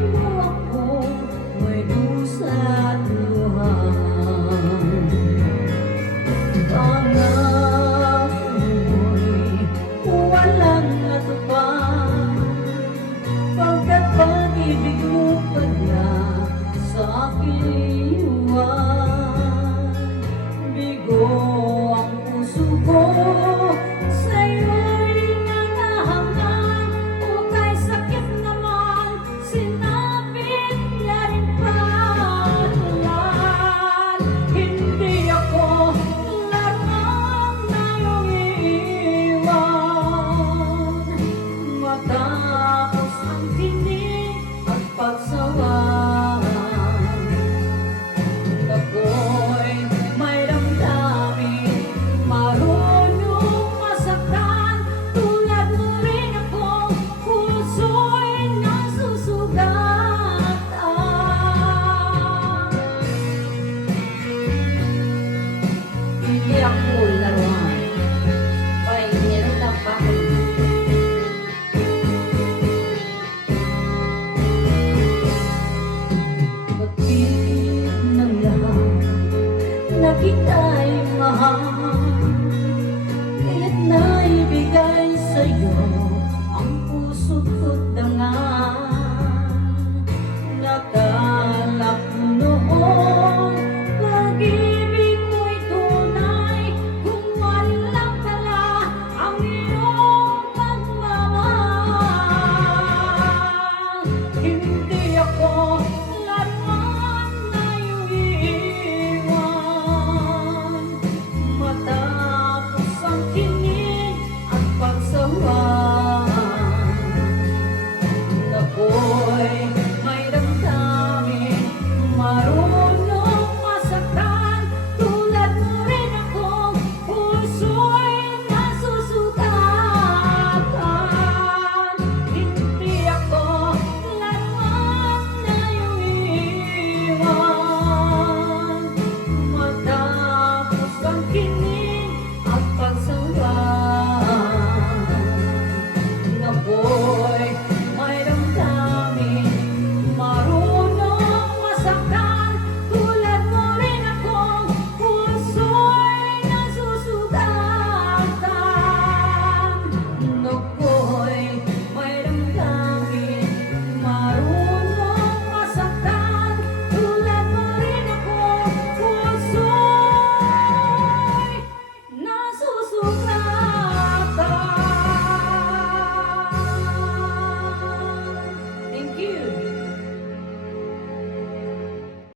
mo ako may dusa at luha. Pangako'y walang natupad, pagkat pag-ibig mo pala sa aking iwan. Bigo ang puso ko, sa'yo'y nangahanga, o kay sakit naman, sinapit na rin patulan. Hindi ako larang na iyong iiwan, matapos ang tinig at pagsawaan. Ako'y may damdamin, marunong masaktan, tulad mo rin ako, puso'y nasusugatan. Hindi ako laruan, paingin lang bakit. Bakit ng lahat na kita